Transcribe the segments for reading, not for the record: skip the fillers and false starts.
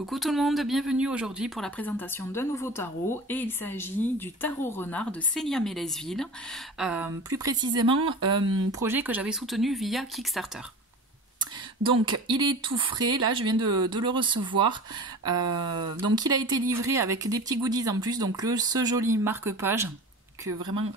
Coucou tout le monde, bienvenue aujourd'hui pour la présentation d'un nouveau tarot et il s'agit du tarot renard de Célia Mélesville, plus précisément un projet que j'avais soutenu via Kickstarter. Donc il est tout frais, là je viens de le recevoir, donc il a été livré avec des petits goodies en plus, donc ce joli marque-page que vraiment...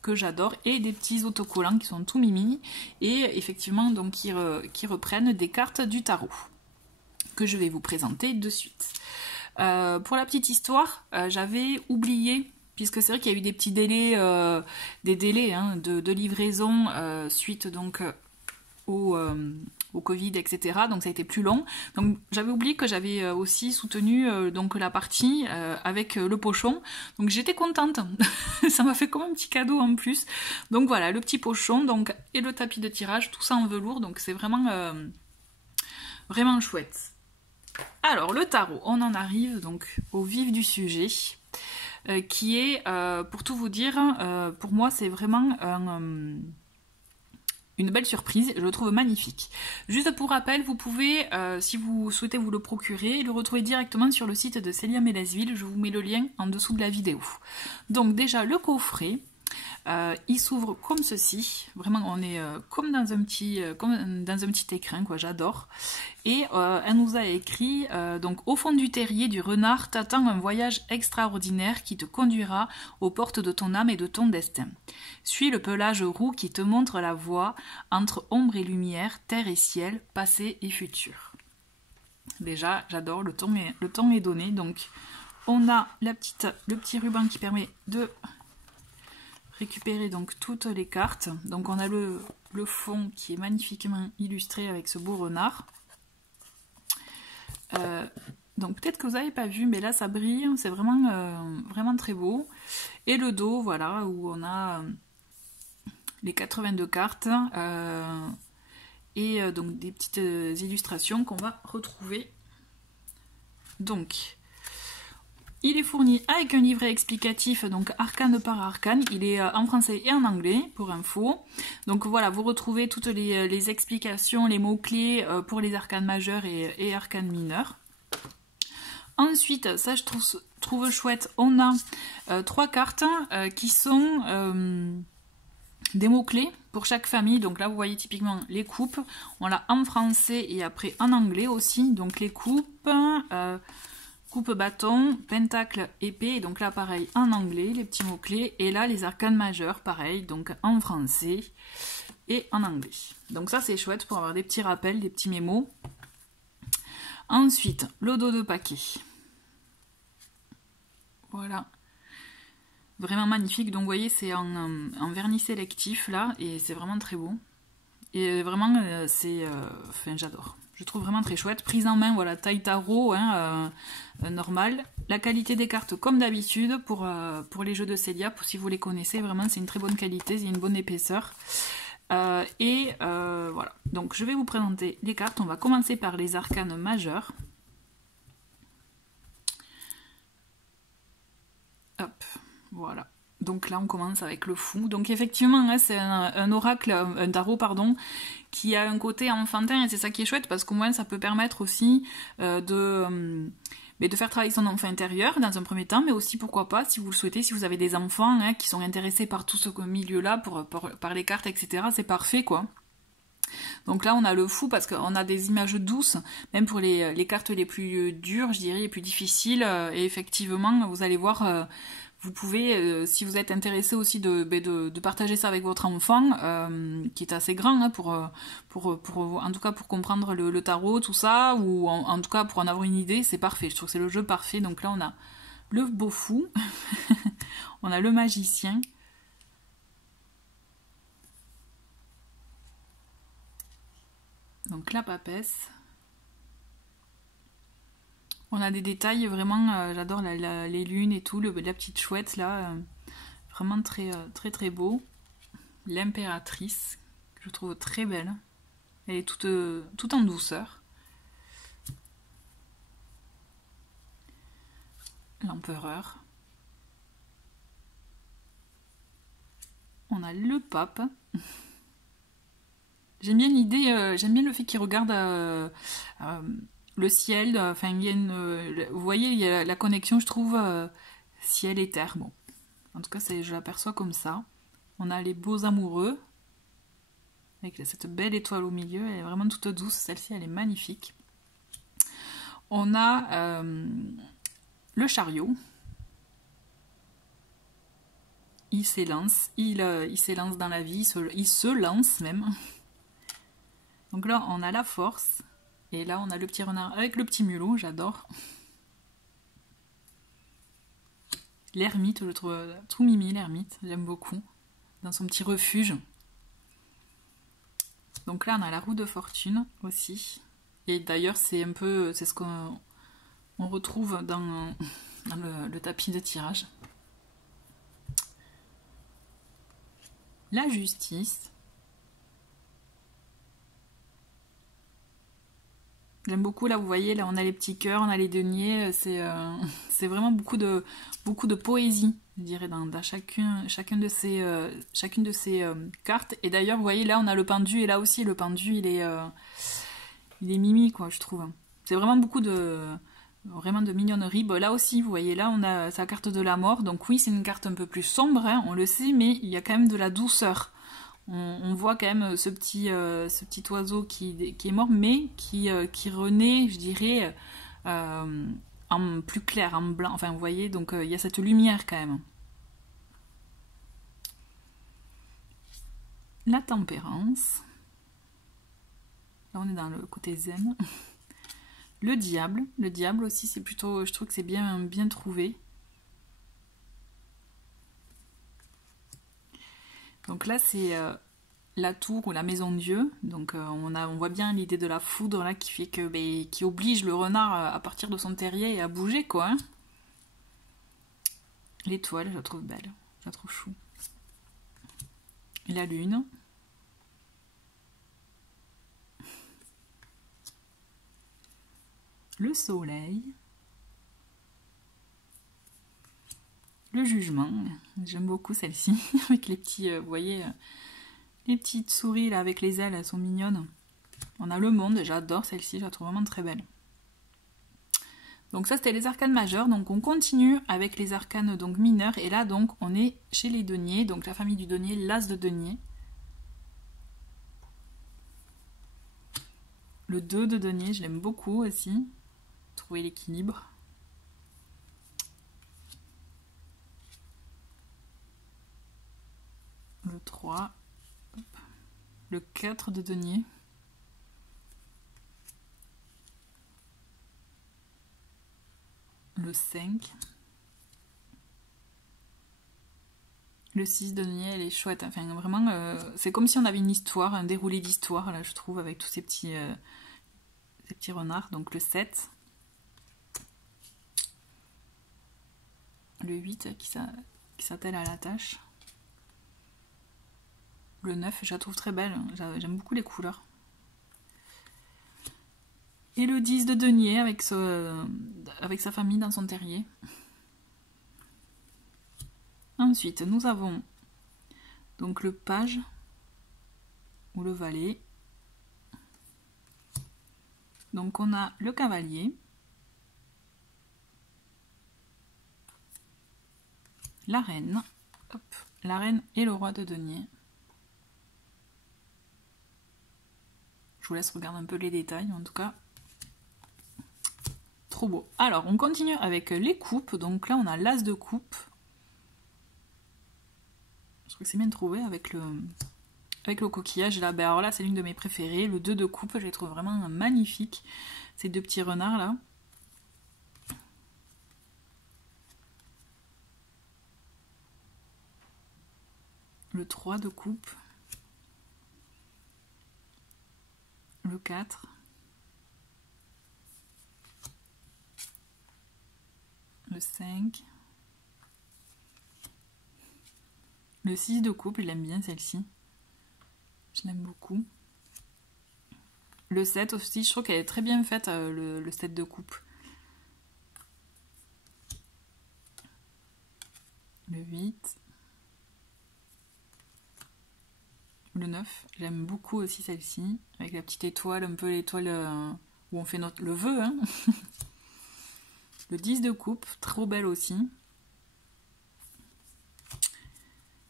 que j'adore, et des petits autocollants qui sont tout mimi, et effectivement donc qui reprennent des cartes du tarot que je vais vous présenter de suite. Pour la petite histoire, j'avais oublié, puisque c'est vrai qu'il y a eu des petits délais, de livraison suite donc au Covid, etc. Donc ça a été plus long. Donc j'avais oublié que j'avais aussi soutenu donc la partie avec le pochon. Donc j'étais contente. Ça m'a fait comme un petit cadeau en plus. Donc voilà, le petit pochon donc, et le tapis de tirage, tout ça en velours. Donc c'est vraiment, vraiment chouette. Alors le tarot, on en arrive donc au vif du sujet. Qui est, pour tout vous dire, pour moi c'est vraiment une belle surprise, je le trouve magnifique. Juste pour rappel, vous pouvez, si vous souhaitez vous le procurer, le retrouver directement sur le site de Célia Mélesville, je vous mets le lien en dessous de la vidéo. Donc déjà, le coffret, il s'ouvre comme ceci, vraiment on est comme dans un petit écrin, quoi, j'adore. Et elle nous a écrit, donc au fond du terrier du renard t'attend un voyage extraordinaire qui te conduira aux portes de ton âme et de ton destin. Suis le pelage roux qui te montre la voie entre ombre et lumière, terre et ciel, passé et futur. Déjà, j'adore, le temps est donné, donc on a le petit ruban qui permet de récupérer donc toutes les cartes. Donc on a le fond qui est magnifiquement illustré avec ce beau renard. Donc peut-être que vous n'avez pas vu, mais là ça brille, c'est vraiment, vraiment très beau. Et le dos, voilà, où on a les 82 cartes et donc des petites illustrations qu'on va retrouver. Donc il est fourni avec un livret explicatif, donc arcane par arcane. Il est en français et en anglais, pour info. Donc voilà, vous retrouvez toutes les explications, les mots-clés pour les arcanes majeures et arcanes mineures. Ensuite, ça je trouve chouette, on a 3 cartes qui sont des mots-clés pour chaque famille. Donc là, vous voyez typiquement les coupes. On l'a en français et après en anglais aussi. Donc les coupes... coupe bâton, pentacle, épée, donc là pareil en anglais, les petits mots-clés, et là les arcanes majeures, pareil, donc en français et en anglais. Donc ça c'est chouette pour avoir des petits rappels, des petits mémos. Ensuite, le dos de paquet. Voilà. Vraiment magnifique, donc vous voyez c'est en vernis sélectif là, et c'est vraiment très beau. Et vraiment, enfin j'adore. Je trouve vraiment très chouette. Prise en main, voilà, taille tarot, hein, normal. La qualité des cartes, comme d'habitude, pour les jeux de Célia, si vous les connaissez, vraiment, c'est une très bonne qualité, c'est une bonne épaisseur. Voilà. Donc, je vais vous présenter les cartes. On va commencer par les arcanes majeures. Hop, voilà. Donc là, on commence avec le fou. Donc effectivement, hein, c'est un oracle, un tarot, pardon, qui a un côté enfantin, et c'est ça qui est chouette, parce qu'au moins, ça peut permettre aussi de faire travailler son enfant intérieur, dans un premier temps, mais aussi, pourquoi pas, si vous le souhaitez, si vous avez des enfants hein, qui sont intéressés par tout ce milieu-là, par les cartes, etc., c'est parfait, quoi. Donc là, on a le fou, parce qu'on a des images douces, même pour les cartes les plus dures, je dirais, les plus difficiles, et effectivement, vous allez voir... vous pouvez, si vous êtes intéressé aussi de partager ça avec votre enfant, qui est assez grand, hein, en tout cas pour comprendre le tarot, tout ça, ou en tout cas pour en avoir une idée, c'est parfait. Je trouve que c'est le jeu parfait. Donc là, on a le beau fou, on a le magicien, donc la papesse. On a des détails vraiment, j'adore les lunes et tout, la petite chouette là, vraiment très très beau. L'impératrice, que je trouve très belle, elle est toute en douceur. L'empereur. On a le pape. J'aime bien l'idée, j'aime bien le fait qu'il regarde le ciel, enfin, il y a vous voyez, il y a la connexion, je trouve, ciel et terre. Bon, en tout cas, je l'aperçois comme ça. On a les beaux amoureux, avec cette belle étoile au milieu, elle est vraiment toute douce, celle-ci, elle est magnifique. On a le chariot. Il s'élance, il s'élance dans la vie, il se lance même. Donc là, on a la force. Et là, on a le petit renard avec le petit mulot, j'adore. L'ermite, je le trouve tout mimi, l'ermite, j'aime beaucoup. Dans son petit refuge. Donc là, on a la roue de fortune aussi. Et d'ailleurs, c'est ce qu'on retrouve dans le tapis de tirage. La justice. J'aime beaucoup, là vous voyez, là on a les petits cœurs, on a les deniers, c'est vraiment beaucoup de poésie, je dirais, dans chacune de ces cartes. Et d'ailleurs, vous voyez, là on a le pendu, et là aussi le pendu, il est mimi, quoi, je trouve. C'est vraiment beaucoup vraiment de mignonnerie. Bon, là aussi, vous voyez, là on a sa carte de la mort, donc oui, c'est une carte un peu plus sombre, hein, on le sait, mais il y a quand même de la douceur. On voit quand même ce petit oiseau qui est mort, mais qui renaît, je dirais, en plus clair, en blanc. Enfin, vous voyez, donc il y a cette lumière quand même. La tempérance. Là, on est dans le côté zen. Le diable aussi, c'est plutôt, je trouve que c'est bien trouvé. Donc là, c'est la tour ou la maison Dieu. Donc on voit bien l'idée de la foudre là qui fait que qui oblige le renard à partir de son terrier et à bouger, quoi. Hein. L'étoile, je la trouve belle, je la trouve chou. Et la lune. Le soleil. Le jugement. J'aime beaucoup celle-ci avec les petits, vous voyez. Les petites souris là avec les ailes, elles sont mignonnes. On a le monde, j'adore celle-ci, je la trouve vraiment très belle. Donc ça c'était les arcanes majeures, donc on continue avec les arcanes donc mineurs, et là donc on est chez les deniers, donc la famille du denier, l'as de denier. Le 2 de denier, je l'aime beaucoup aussi. Trouver l'équilibre. Le 3. Le 4 de denier. Le 5. Le 6 de denier, elle est chouette. Enfin, vraiment, c'est comme si on avait une histoire, un déroulé d'histoire, là, je trouve, avec tous ces petits renards. Donc le 7. Le 8 qui s'attelle à la tâche. Le 9, je la trouve très belle, j'aime beaucoup les couleurs. Et le 10 de denier avec sa famille dans son terrier. Ensuite, nous avons donc le page ou le valet. Donc on a le cavalier. La reine. Hop, la reine et le roi de denier. Je vous laisse regarder un peu les détails, en tout cas. Trop beau. Alors, on continue avec les coupes. Donc là, on a l'as de coupe. Je trouve que c'est bien trouvé avec le coquillage. Là, alors là, c'est l'une de mes préférées. Le 2 de coupe, je les trouve vraiment magnifiques. Ces deux petits renards, là. Le 3 de coupe. Le 4. Le 5. Le 6 de coupe, je l'aime bien celle-ci. Je l'aime beaucoup. Le 7 aussi, je trouve qu'elle est très bien faite, le 7 de coupe. Le 8. Le 9, j'aime beaucoup aussi celle-ci, avec la petite étoile, un peu l'étoile où on fait le vœu. Hein. Le 10 de coupe, trop belle aussi.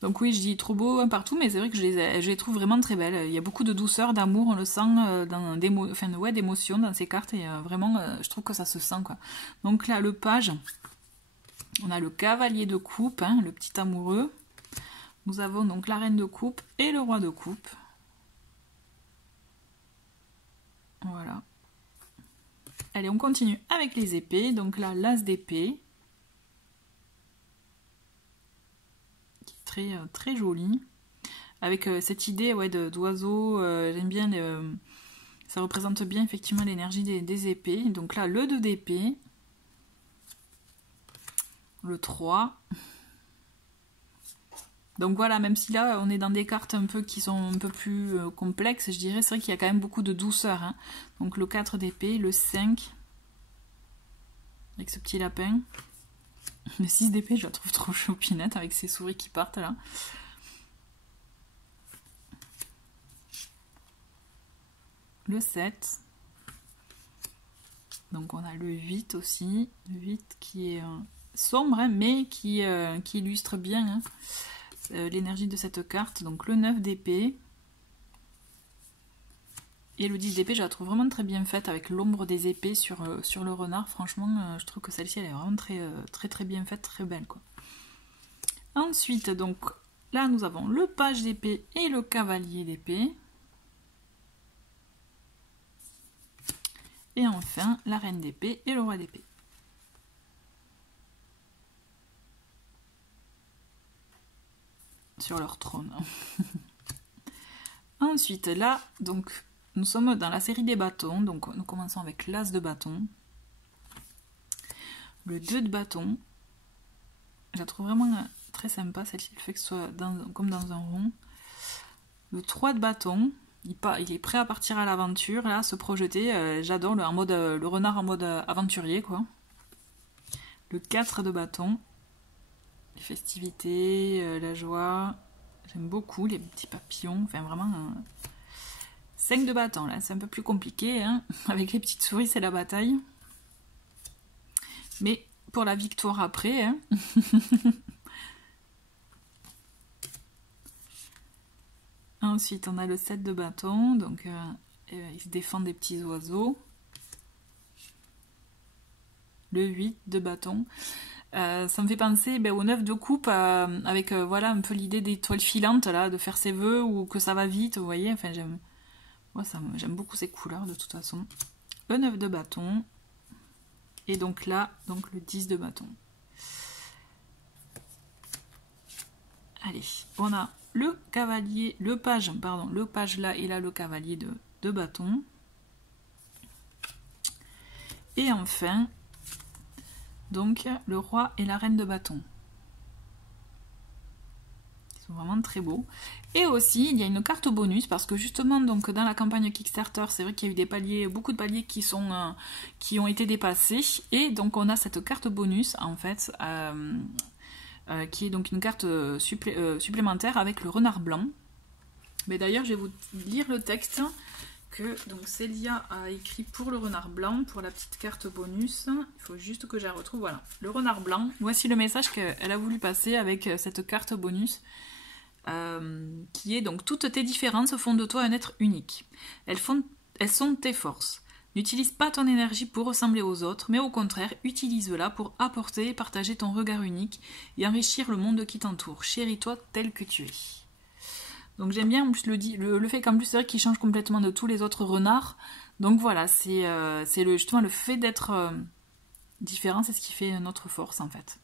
Donc oui, je dis trop beau partout, mais c'est vrai que je les trouve vraiment très belles. Il y a beaucoup de douceur, d'amour, on le sent, d'émotion dans ces cartes, et vraiment, je trouve que ça se sent, quoi. Donc là, le page, on a le cavalier de coupe, hein, le petit amoureux. Nous avons donc la reine de coupe et le roi de coupe. Voilà. Allez, on continue avec les épées. Donc là, l'as d'épée. Qui est très, très joli. Avec cette idée ouais, d'oiseau. J'aime bien. Ça représente bien effectivement l'énergie des épées. Donc là, le 2 d'épée. Le 3. Donc voilà, même si là on est dans des cartes un peu qui sont un peu plus complexes, je dirais, c'est vrai qu'il y a quand même beaucoup de douceur. Hein. Donc le 4 d'épée, le 5, avec ce petit lapin. Le 6 d'épée, je la trouve trop choupinette avec ses souris qui partent là. Le 7. Donc on a le 8 aussi. Le 8 qui est sombre, hein, mais qui illustre bien... Hein. L'énergie de cette carte, donc le 9 d'épée et le 10 d'épée, je la trouve vraiment très bien faite avec l'ombre des épées sur le renard. Franchement, je trouve que celle-ci elle est vraiment très bien faite, très belle quoi. Ensuite, donc là nous avons le page d'épée et le cavalier d'épée. Et enfin la reine d'épée et le roi d'épée. Sur leur trône. Ensuite, là, donc, nous sommes dans la série des bâtons. Donc, nous commençons avec l'as de bâton. Le 2 de bâton. Je la trouve vraiment très sympa, celle-ci, le fait que ce soit comme dans un rond. Le 3 de bâton. Il est prêt à partir à l'aventure, là, se projeter. J'adore le renard en mode aventurier, quoi. Le 4 de bâton. Les festivités, la joie, j'aime beaucoup les petits papillons, enfin vraiment 5 de bâton là, c'est un peu plus compliqué, hein. Avec les petites souris c'est la bataille, mais pour la victoire après, hein. Ensuite on a le 7 de bâton, donc il se défend des petits oiseaux. Le 8 de bâton. Ça me fait penser au 9 de coupe avec voilà un peu l'idée des toiles filantes là, de faire ses vœux ou que ça va vite, vous voyez, enfin j'aime beaucoup ces couleurs de toute façon. Le 9 de bâton et donc là donc le 10 de bâton. Allez, on a le cavalier, le page là et là le cavalier de bâton. Et enfin donc le roi et la reine de bâton. Ils sont vraiment très beaux. Et aussi il y a une carte bonus parce que justement donc dans la campagne Kickstarter c'est vrai qu'il y a eu des paliers, beaucoup de paliers qui ont été dépassés. Et donc on a cette carte bonus en fait qui est donc une carte supplémentaire avec le renard blanc. Mais d'ailleurs je vais vous lire le texte que donc Célia a écrit pour le renard blanc, pour la petite carte bonus. Il faut juste que je la retrouve. Voilà, le renard blanc. Voici le message qu'elle a voulu passer avec cette carte bonus, qui est donc: toutes tes différences font de toi un être unique. Elles sont tes forces. N'utilise pas ton énergie pour ressembler aux autres, mais au contraire, utilise-la pour apporter et partager ton regard unique et enrichir le monde qui t'entoure. Chéris-toi tel que tu es. Donc j'aime bien en plus le fait qu'en plus c'est vrai qu'il change complètement de tous les autres renards. Donc voilà, c'est justement le fait d'être différent, c'est ce qui fait notre force en fait.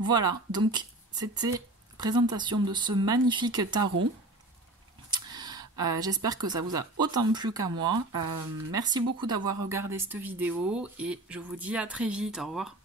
Voilà, donc c'était présentation de ce magnifique tarot. J'espère que ça vous a autant plu qu'à moi. Merci beaucoup d'avoir regardé cette vidéo et je vous dis à très vite, au revoir.